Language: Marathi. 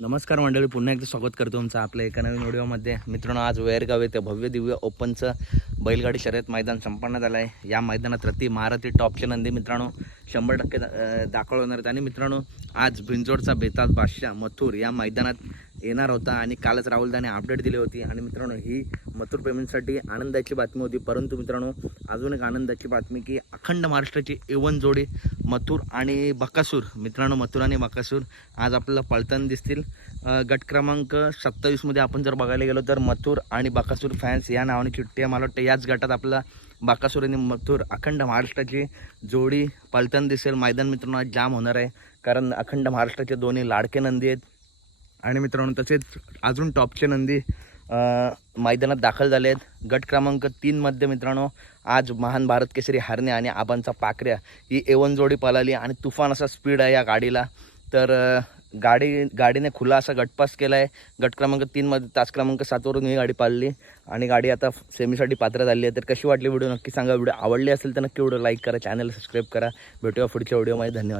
नमस्कार मंडळी पुन्हा एकदा स्वागत करतो तुमचं आपल्या एका नवीन व्हिडिओमध्ये. मित्रांनो आज वेरगाव येथे भव्य दिव्य ओपनचं बैलगाडी शर्यत मैदान संपन्न झालं आहे या मैदानात रती महारथी टॉपचे नंदी मित्रांनो शंभर टक्के दा- दाखल होणार आहेत. आणि मित्रांनो आज भिंजोडचा बेताज बादशाह मथुर या मैदानात येणार होता आणि कालच राहुलदाने अपडेट दिली होती. आणि मित्रांनो ही मथुर प्रेमींसाठी आनंदाची बातमी होती. परंतु मित्रांनो अजून एक आनंदाची बातमी की अखंड महाराष्ट्राची एवन जोडी मथुर आणि बकासूर मित्रांनो मथुर आणि बकासूर आज आपल्याला पळताना दिसतील. गट क्रमांक सत्तावीसमध्ये आपण जर बघायला गेलो तर मथुर आणि बकासूर फॅन्स या नावाने चिठ्ठी आहे मला वाटतं याच गटात आपला बाकासूर आणि मथुर अखंड महाराष्ट्राची जोडी पलतन दिसेल. मैदान मित्रांनो आज जाम होणार आहे. कारण अखंड महाराष्ट्राचे दोन्ही लाडके नंदी आहेत. आणि मित्रांनो तसेच अजून टॉपचे नंदी मैदानात दाखल झाले आहेत गट क्रमांक तीनमध्ये मित्रांनो आज महान भारत केसरी हरणे आणि आबांचा पाकऱ्या ही एवन जोडी पळाली आणि तुफान असा स्पीड आहे या गाडीला. तर गाडी गाडीने खुला असा गटपास केला आहे गट क्रमांक तीनमध्ये तास क्रमांक सातवरून ही गाडी पाळली आणि गाडी आता सेमीसाठी पात्र झाली आहे. तर कशी वाटली व्हिडिओ नक्की सांगा. व्हिडिओ आवडली असेल तर नक्की व्हिडिओ लाईक करा चॅनल सबस्क्राईब करा. भेटूया पुढच्या व्हिडिओमध्ये. धन्यवाद.